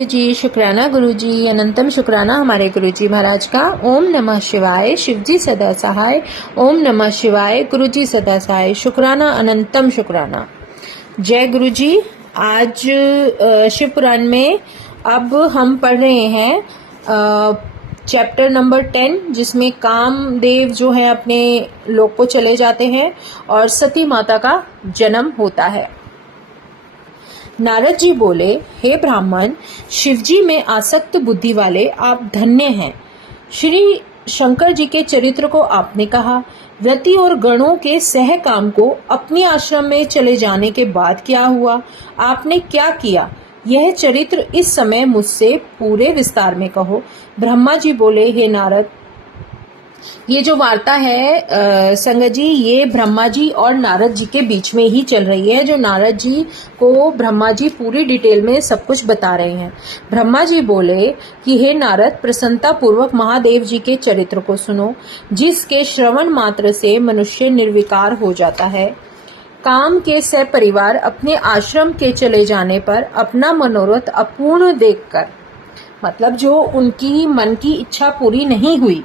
जी शुक्राना गुरु जी, अनंतम शुक्राना हमारे गुरु जी महाराज का। ओम नमः शिवाय, शिव जी सदा सहाय। ओम नमः शिवाय, गुरु जी सदा सहाय। शुक्राना अनंतम शुक्राना। जय गुरु जी। आज शिव पुराण में अब हम पढ़ रहे हैं चैप्टर नंबर 10, जिसमें कामदेव जो है अपने लोक को चले जाते हैं और सती माता का जन्म होता है। नारद जी बोले, हे ब्राह्मण, शिवजी में आसक्त बुद्धि वाले आप धन्य हैं। श्री शंकर जी के चरित्र को आपने कहा। रति और गणों के सह काम को अपने आश्रम में चले जाने के बाद क्या हुआ, आपने क्या किया, यह चरित्र इस समय मुझसे पूरे विस्तार में कहो। ब्रह्मा जी बोले, हे नारद, ये जो वार्ता है संगत जी, ये ब्रह्मा जी और नारद जी के बीच में ही चल रही है। जो नारद जी को ब्रह्मा जी पूरी डिटेल में सब कुछ बता रहे हैं। ब्रह्मा जी बोले कि हे नारद, प्रसन्नता पूर्वक महादेव जी के चरित्र को सुनो, जिसके श्रवण मात्र से मनुष्य निर्विकार हो जाता है। काम के सपरिवार अपने आश्रम के चले जाने पर अपना मनोरथ अपूर्ण देखकर, मतलब जो उनकी मन की इच्छा पूरी नहीं हुई,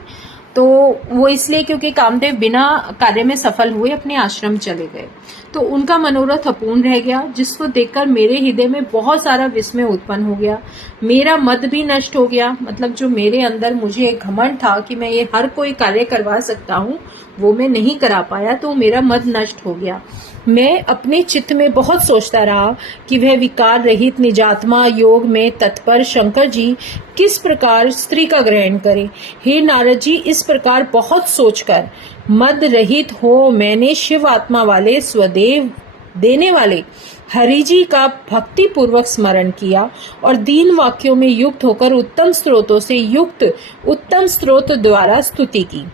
तो वो इसलिए क्योंकि कामदेव बिना कार्य में सफल हुए अपने आश्रम चले गए, तो उनका मनोरथ अपूर्ण रह गया, जिसको देखकर मेरे हृदय में बहुत सारा विस्मय उत्पन्न हो गया। मेरा मद भी नष्ट हो गया, मतलब जो मेरे अंदर मुझे एक घमंड था कि मैं ये हर कोई कार्य करवा सकता हूँ, वो मैं नहीं करा पाया, तो मेरा मद नष्ट हो गया। मैं अपने चित्त में बहुत सोचता रहा कि वह विकार रहित निजात्मा योग में तत्पर शंकर जी किस प्रकार स्त्री का ग्रहण करें। हे नारद जी, इस प्रकार बहुत सोचकर मद रहित हो मैंने शिव आत्मा वाले स्वदेव देने वाले हरि जी का भक्ति पूर्वक स्मरण किया और दीन वाक्यों में युक्त होकर उत्तम स्रोतों से युक्त उत्तम स्रोत द्वारा स्तुति की।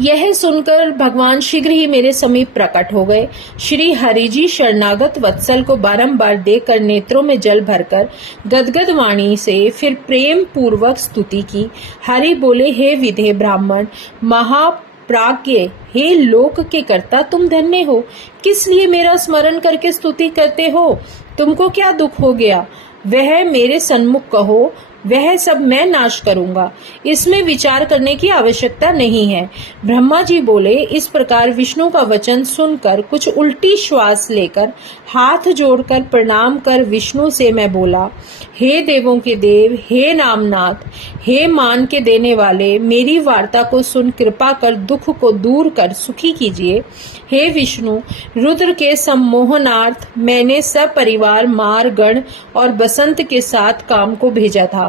यह सुनकर भगवान शीघ्र ही मेरे समीप प्रकट हो गए। श्री हरि जी शरणागत वत्सल को बारंबार देखकर नेत्रों में जल भरकर गदगद वाणी से फिर प्रेम पूर्वक स्तुति की। हरि बोले, हे विधे ब्राह्मण, महाप्राज्ञ, हे लोक के कर्ता, तुम धन्य हो। किस लिए मेरा स्मरण करके स्तुति करते हो? तुमको क्या दुख हो गया, वह मेरे सन्मुख कहो, वह सब मैं नाश करूंगा। इसमें विचार करने की आवश्यकता नहीं है। ब्रह्मा जी बोले, इस प्रकार विष्णु का वचन सुनकर कुछ उल्टी श्वास लेकर हाथ जोड़कर प्रणाम कर विष्णु से मैं बोला, हे देवों के देव, हे नामनाथ, हे मान के देने वाले, मेरी वार्ता को सुन कृपा कर दुख को दूर कर सुखी कीजिए। हे विष्णु, रुद्र के सम्मोहनार्थ मैंने सपरिवार मार गण और बसंत के साथ काम को भेजा था।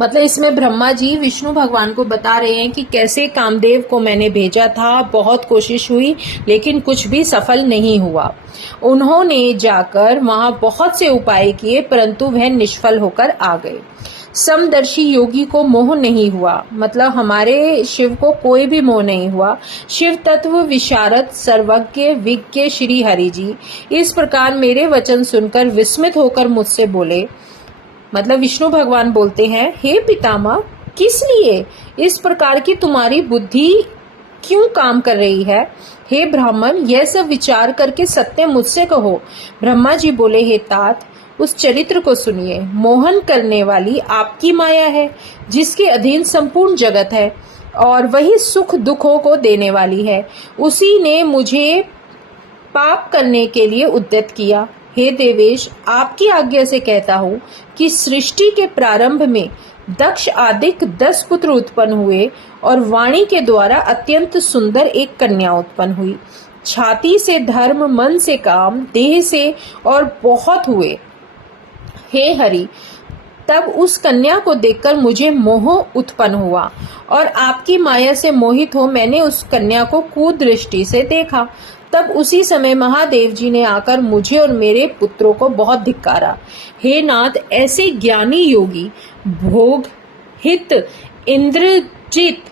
मतलब इसमें ब्रह्मा जी विष्णु भगवान को बता रहे हैं कि कैसे कामदेव को मैंने भेजा था, बहुत कोशिश हुई लेकिन कुछ भी सफल नहीं हुआ। उन्होंने जाकर वहां बहुत से उपाय किए, परंतु वह निष्फल होकर आ गए। समदर्शी योगी को मोह नहीं हुआ, मतलब हमारे शिव को कोई भी मोह नहीं हुआ। शिव तत्व विशारद सर्वज्ञ विज्ञ श्री हरि जी इस प्रकार मेरे वचन सुनकर विस्मित होकर मुझसे बोले, मतलब विष्णु भगवान बोलते हैं, हे पितामह, किस लिए इस प्रकार की तुम्हारी बुद्धि क्यों काम कर रही है? हे ब्राह्मण, यह सब विचार करके सत्य मुझसे कहो। ब्रह्मा जी बोले, हे तात, उस चरित्र को सुनिए। मोहन करने वाली आपकी माया है, जिसके अधीन संपूर्ण जगत है, और वही सुख दुखों को देने वाली है। उसी ने मुझे पाप करने के लिए उद्यत किया। हे देवेश, आपकी आज्ञा से कहता हूँ कि सृष्टि के प्रारंभ में दक्ष आदिक 10 पुत्र उत्पन्न हुए और वाणी के द्वारा अत्यंत सुंदर एक कन्या उत्पन्न हुई। छाती से धर्म, मन से काम, देह से और बहुत हुए। हे हरि, तब उस कन्या को देखकर मुझे मोह उत्पन्न हुआ और आपकी माया से मोहित हो मैंने उस कन्या को कुदृष्टि से देखा। तब उसी समय महादेव जी ने आकर मुझे और मेरे पुत्रों को बहुत धिक्कारा। हे नाथ, ऐसे ज्ञानी योगी भोग हित इंद्रजित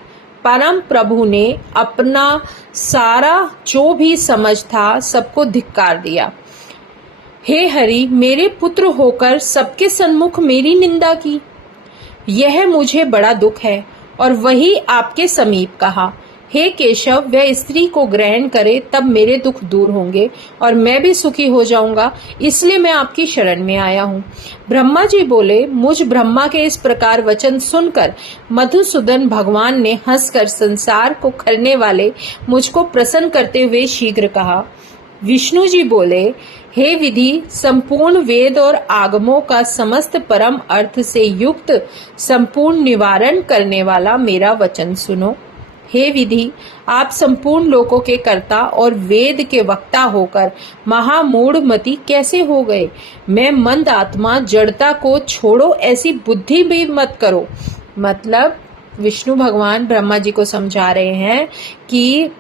परम प्रभु ने अपना सारा जो भी समझ था सबको धिक्कार दिया। हे हरि, मेरे पुत्र होकर सबके सन्मुख मेरी निंदा की, यह मुझे बड़ा दुख है। और वही आपके समीप कहा, हे केशव, वह स्त्री को ग्रहण करे तब मेरे दुख दूर होंगे और मैं भी सुखी हो जाऊंगा, इसलिए मैं आपकी शरण में आया हूँ। ब्रह्मा जी बोले, मुझ ब्रह्मा के इस प्रकार वचन सुनकर मधुसूदन भगवान ने हंसकर संसार को करने वाले मुझको प्रसन्न करते हुए शीघ्र कहा। विष्णु जी बोले, हे विधि, संपूर्ण वेद और आगमों का समस्त परम अर्थ से युक्त संपूर्ण निवारण करने वाला मेरा वचन सुनो। हे विधि, आप संपूर्ण लोकों के कर्ता और वेद के वक्ता होकर महामूढ़ मति कैसे हो गए? मैं मंद आत्मा, जड़ता को छोड़ो, ऐसी बुद्धि भी मत करो। मतलब विष्णु भगवान ब्रह्मा जी को समझा रहे हैं कि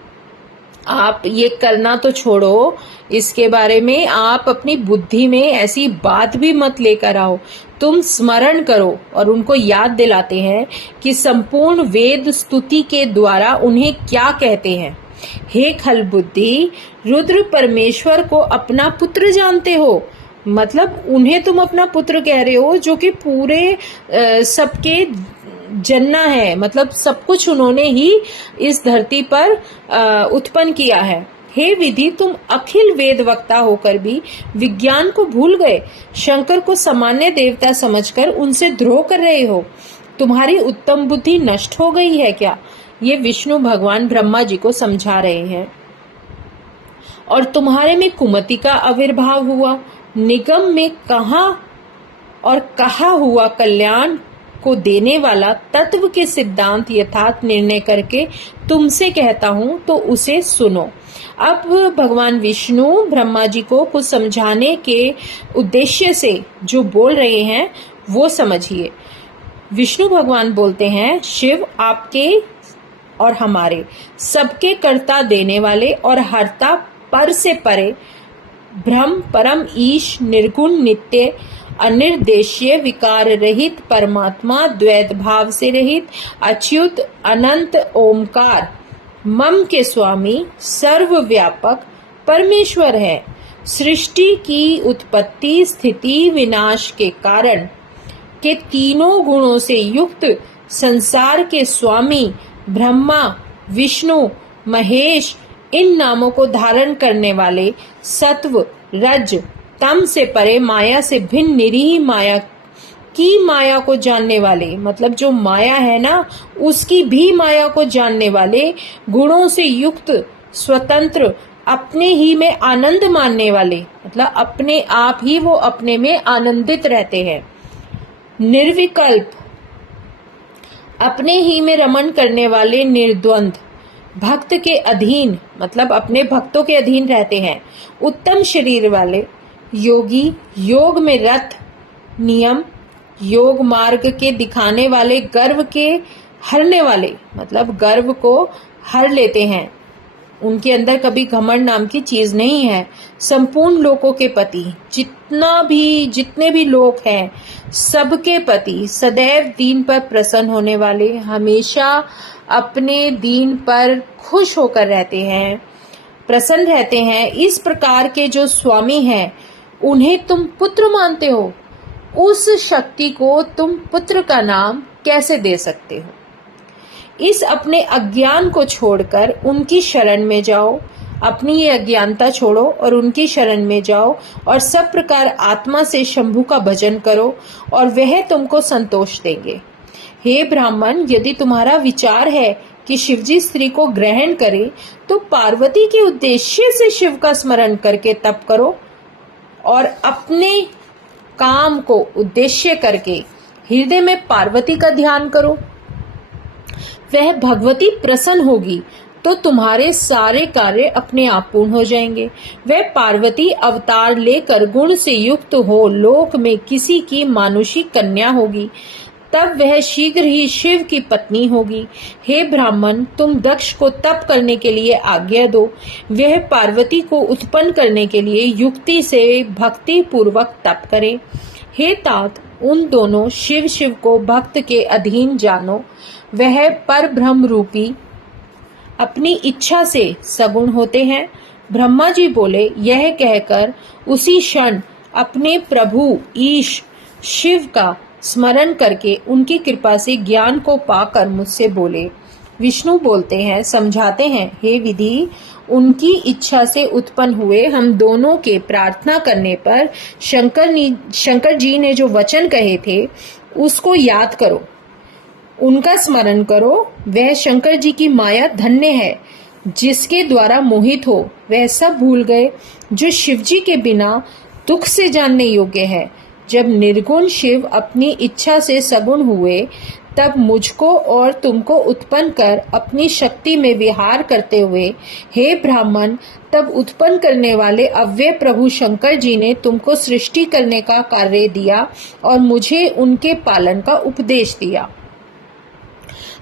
आप ये करना तो छोड़ो, इसके बारे में आप अपनी बुद्धि में ऐसी बात भी मत लेकर आओ। तुम स्मरण करो। और उनको याद दिलाते हैं कि संपूर्ण वेद स्तुति के द्वारा उन्हें क्या कहते हैं। हे खल बुद्धि, रुद्र परमेश्वर को अपना पुत्र जानते हो। मतलब उन्हें तुम अपना पुत्र कह रहे हो, जो कि पूरे सबके जन्ना है, मतलब सब कुछ उन्होंने ही इस धरती पर उत्पन्न किया है। हे विधि, तुम अखिल वेद वक्ता होकर भी विज्ञान को भूल गए, शंकर को सामान्य देवता समझकर उनसे द्रोह कर रहे हो। तुम्हारी उत्तम बुद्धि नष्ट हो गई है क्या? ये विष्णु भगवान ब्रह्मा जी को समझा रहे हैं। और तुम्हारे में कुमति का आविर्भाव हुआ। निगम में कहा और कहा हुआ कल्याण को देने वाला तत्व के सिद्धांत यथार्थ निर्णय करके तुमसे कहता हूं, तो उसे सुनो। अब भगवान विष्णु ब्रह्मा जी को कुछ समझाने के उद्देश्य से जो बोल रहे हैं वो समझिए। विष्णु भगवान बोलते हैं, शिव आपके और हमारे सबके कर्ता देने वाले और हरता पर से परे ब्रह्म परम ईश निर्गुण नित्य अनिर्देशीय विकार रहित परमात्मा, द्वैत भाव से रहित अच्युत अनंत ओमकार मम के स्वामी सर्वव्यापक परमेश्वर है। सृष्टि की उत्पत्ति स्थिति विनाश के कारण के तीनों गुणों से युक्त संसार के स्वामी ब्रह्मा विष्णु महेश, इन नामों को धारण करने वाले सत्व रज तम से परे माया से भिन्न निरीह माया की माया को जानने वाले, मतलब जो माया है ना उसकी भी माया को जानने वाले, गुणों से युक्त स्वतंत्र अपने ही में आनंद मानने वाले, मतलब अपने आप ही वो अपने में आनंदित रहते हैं। निर्विकल्प अपने ही में रमण करने वाले, निर्द्वंद भक्त के अधीन, मतलब अपने भक्तों के अधीन रहते हैं। उत्तम शरीर वाले योगी, योग में रत नियम योग मार्ग के दिखाने वाले, गर्व के हरने वाले, मतलब गर्व को हर लेते हैं, उनके अंदर कभी घमंड नाम की चीज नहीं है। संपूर्ण लोकों के पति, जितने भी लोग हैं सबके पति, सदैव दीन पर प्रसन्न होने वाले, हमेशा अपने दीन पर खुश होकर रहते हैं, प्रसन्न रहते हैं। इस प्रकार के जो स्वामी हैं उन्हें तुम पुत्र मानते हो। उस शक्ति को तुम पुत्र का नाम कैसे दे सकते हो? इस अपने अज्ञान को छोड़कर उनकी शरण में जाओ। अपनी ये अज्ञानता छोड़ो और उनकी शरण में जाओ और सब प्रकार आत्मा से शंभु का भजन करो और वह तुमको संतोष देंगे। हे ब्राह्मण, यदि तुम्हारा विचार है कि शिवजी स्त्री को ग्रहण करे तो पार्वती के उद्देश्य से शिव का स्मरण करके तप करो और अपने काम को उद्देश्य करके हृदय में पार्वती का ध्यान करो। वह भगवती प्रसन्न होगी तो तुम्हारे सारे कार्य अपने आप पूर्ण हो जाएंगे। वह पार्वती अवतार लेकर गुण से युक्त हो लोक में किसी की मानुषी कन्या होगी, तब वह शीघ्र ही शिव की पत्नी होगी। हे ब्राह्मण, तुम दक्ष को तप करने के लिए आज्ञा दो। वह पार्वती को उत्पन्न करने के लिए युक्ति से भक्ति पूर्वक तप करे। हे तात, उन दोनों शिव को भक्त के अधीन जानो। वह पर ब्रह्म रूपी अपनी इच्छा से सगुण होते हैं। ब्रह्मा जी बोले, यह कहकर उसी क्षण अपने प्रभु ईश शिव का स्मरण करके उनकी कृपा से ज्ञान को पाकर मुझसे बोले, विष्णु बोलते हैं, समझाते हैं, हे विधि, उनकी इच्छा से उत्पन्न हुए हम दोनों के प्रार्थना करने पर शंकर जी ने जो वचन कहे थे उसको याद करो, उनका स्मरण करो। वह शंकर जी की माया धन्य है, जिसके द्वारा मोहित हो वह सब भूल गए जो शिव जी के बिना दुख से जानने योग्य है। जब निर्गुण शिव अपनी इच्छा से सगुण हुए, तब मुझको और तुमको उत्पन्न कर अपनी शक्ति में विहार करते हुए, हे ब्राह्मण, तब उत्पन्न करने वाले अव्यय प्रभु शंकर जी ने तुमको सृष्टि करने का कार्य दिया और मुझे उनके पालन का उपदेश दिया।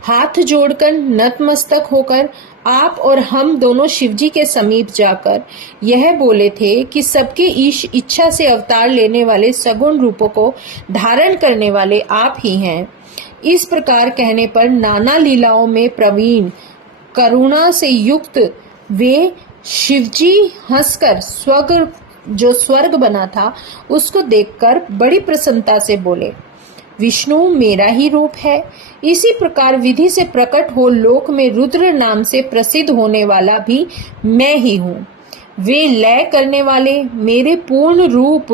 हाथ जोड़कर नतमस्तक होकर आप और हम दोनों शिवजी के समीप जाकर यह बोले थे कि सबके इच्छा से अवतार लेने वाले सगुण रूपों को धारण करने वाले आप ही हैं। इस प्रकार कहने पर नाना लीलाओं में प्रवीण करुणा से युक्त वे शिवजी हंसकर स्वर्ग बना था उसको देखकर बड़ी प्रसन्नता से बोले, विष्णु मेरा ही रूप है। इसी प्रकार विधि से प्रकट हो लोक में रुद्र नाम से प्रसिद्ध होने वाला भी मैं ही हूँ। वे लय करने वाले, मेरे पूर्ण रूप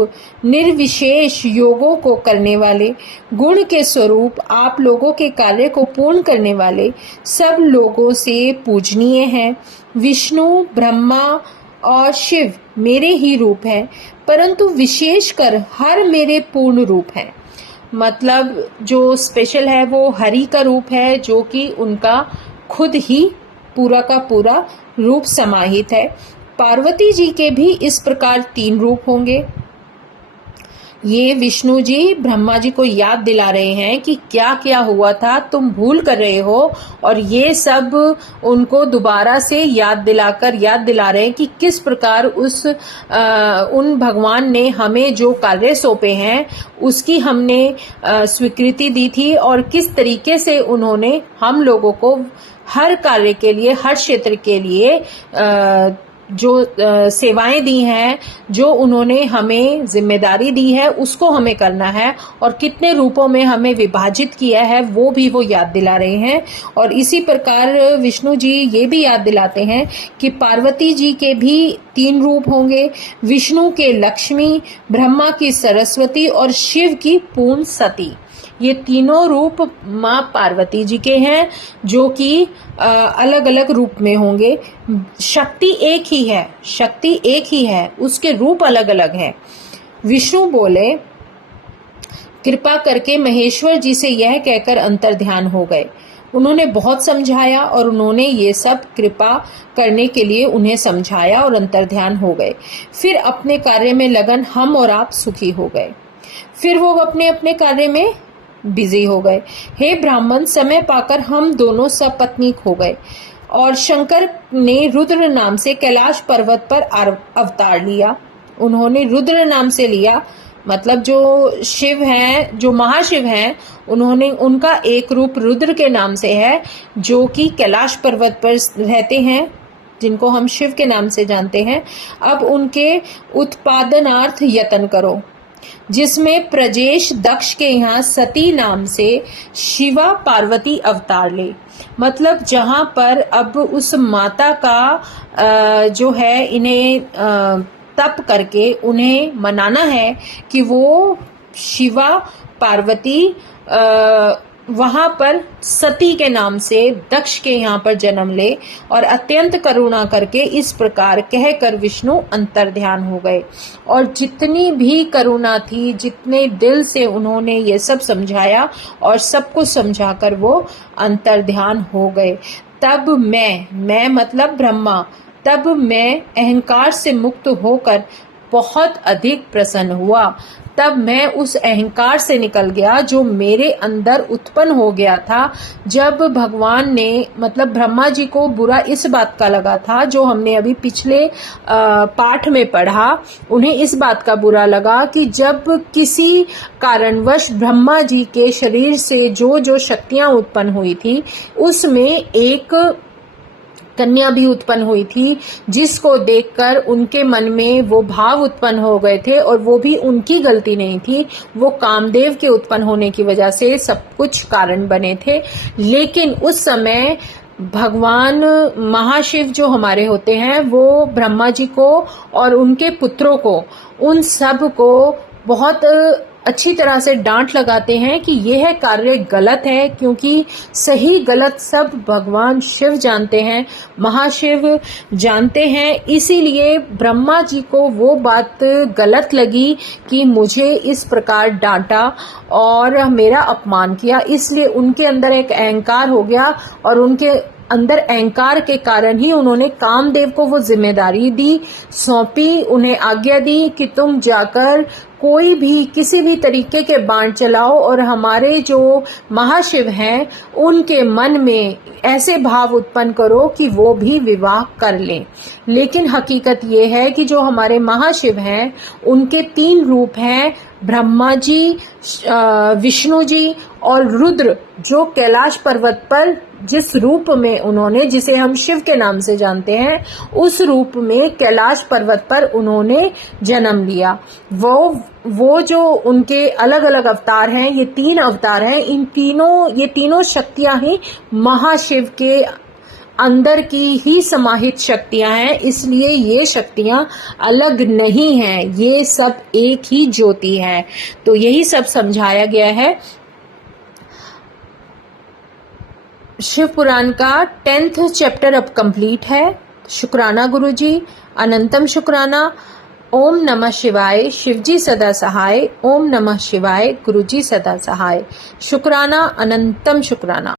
निर्विशेष योगों को करने वाले, गुण के स्वरूप आप लोगों के कार्य को पूर्ण करने वाले, सब लोगों से पूजनीय हैं। विष्णु, ब्रह्मा और शिव मेरे ही रूप है, परंतु विशेषकर हर मेरे पूर्ण रूप है। मतलब जो स्पेशल है वो हरि का रूप है, जो कि उनका खुद ही पूरा का पूरा रूप समाहित है। पार्वती जी के भी इस प्रकार 3 रूप होंगे। ये विष्णु जी ब्रह्मा जी को याद दिला रहे हैं कि क्या क्या हुआ था, तुम भूल कर रहे हो, और ये सब उनको दोबारा से याद दिला रहे हैं कि किस प्रकार उन भगवान ने हमें जो कार्य सौंपे हैं उसकी हमने स्वीकृति दी थी और किस तरीके से उन्होंने हम लोगों को हर कार्य के लिए, हर क्षेत्र के लिए जो सेवाएं दी हैं, जो उन्होंने हमें जिम्मेदारी दी है उसको हमें करना है, और कितने रूपों में हमें विभाजित किया है वो याद दिला रहे हैं। और इसी प्रकार विष्णु जी ये भी याद दिलाते हैं कि पार्वती जी के भी 3 रूप होंगे। विष्णु के लक्ष्मी, ब्रह्मा की सरस्वती और शिव की पूर्ण सती। ये तीनों रूप माँ पार्वती जी के हैं, जो कि अलग अलग रूप में होंगे। शक्ति एक ही है, उसके रूप अलग अलग हैं। विष्णु बोले, कृपा करके महेश्वर जी से यह कहकर अंतर्ध्यान हो गए। उन्होंने बहुत समझाया और उन्होंने ये सब कृपा करने के लिए उन्हें समझाया और अंतर्ध्यान हो गए। फिर अपने कार्य में लगन हम और आप सुखी हो गए। फिर वो अपने अपने कार्य में बिजी हो गए। हे ब्राह्मण, समय पाकर हम दोनों सपत्नीक हो गए और शंकर ने रुद्र नाम से कैलाश पर्वत पर अवतार लिया। उन्होंने रुद्र नाम से लिया, मतलब जो शिव हैं, जो महाशिव हैं, उनका एक रूप रुद्र के नाम से है, जो कि कैलाश पर्वत पर रहते हैं, जिनको हम शिव के नाम से जानते हैं। अब उनके उत्पादनार्थ यत्न करो, जिसमें प्रजेश दक्ष के यहाँ सती नाम से शिवा पार्वती अवतार ले। मतलब जहाँ पर अब उस माता का जो है, इन्हें तप करके उन्हें मनाना है कि वो शिवा पार्वती वहां पर सती के नाम से दक्ष के यहाँ पर जन्म ले, और अत्यंत करुणा करके इस प्रकार कहकर विष्णु अंतर्ध्यान हो गए। और जितनी भी करुणा थी, जितने दिल से उन्होंने ये सब समझाया और सबको समझाकर वो अंतर्ध्यान हो गए। तब मैं मतलब ब्रह्मा, तब मैं अहंकार से मुक्त होकर बहुत अधिक प्रसन्न हुआ। तब मैं उस अहंकार से निकल गया जो मेरे अंदर उत्पन्न हो गया था, जब भगवान ने, मतलब ब्रह्मा जी को बुरा इस बात का लगा था, जो हमने अभी पिछले पाठ में पढ़ा, उन्हें इस बात का बुरा लगा कि जब किसी कारणवश ब्रह्मा जी के शरीर से जो शक्तियां उत्पन्न हुई थी, उसमें एक कन्या भी उत्पन्न हुई थी, जिसको देखकर उनके मन में वो भाव उत्पन्न हो गए थे, और वो भी उनकी गलती नहीं थी, वो कामदेव के उत्पन्न होने की वजह से सब कुछ कारण बने थे। लेकिन उस समय भगवान महाशिव जो हमारे होते हैं वो ब्रह्मा जी को और उनके पुत्रों को, उन सब को बहुत अच्छी तरह से डांट लगाते हैं कि यह कार्य गलत है, क्योंकि सही गलत सब भगवान शिव जानते हैं, महाशिव जानते हैं। इसीलिए ब्रह्मा जी को वो बात गलत लगी कि मुझे इस प्रकार डांटा और मेरा अपमान किया, इसलिए उनके अंदर एक अहंकार हो गया और उनके अंदर अहंकार के कारण ही उन्होंने कामदेव को वो जिम्मेदारी दी, सौंपी, उन्हें आज्ञा दी कि तुम जाकर कोई भी किसी भी तरीके के बाण चलाओ और हमारे जो महाशिव हैं उनके मन में ऐसे भाव उत्पन्न करो कि वो भी विवाह कर लें। लेकिन हकीकत ये है कि जो हमारे महाशिव हैं उनके 3 रूप हैं, ब्रह्मा जी, विष्णु जी और रुद्र, जो कैलाश पर्वत पर जिस रूप में उन्होंने, जिसे हम शिव के नाम से जानते हैं, उस रूप में कैलाश पर्वत पर उन्होंने जन्म लिया। वो जो उनके अलग अलग अवतार हैं, ये 3 अवतार हैं, ये तीनों शक्तियां ही महाशिव के अंदर की ही समाहित शक्तियां हैं, इसलिए ये शक्तियां अलग नहीं हैं, ये सब एक ही ज्योति है। तो यही सब समझाया गया है। शिव पुराण का 10th चैप्टर अब कंप्लीट है। शुक्राना गुरुजी, अनंतम शुक्राना। ओम नमः शिवाय, शिवजी सदा सहाय। ओम नमः शिवाय, गुरुजी सदा सहाय। शुक्राना, अनंतम शुक्राना।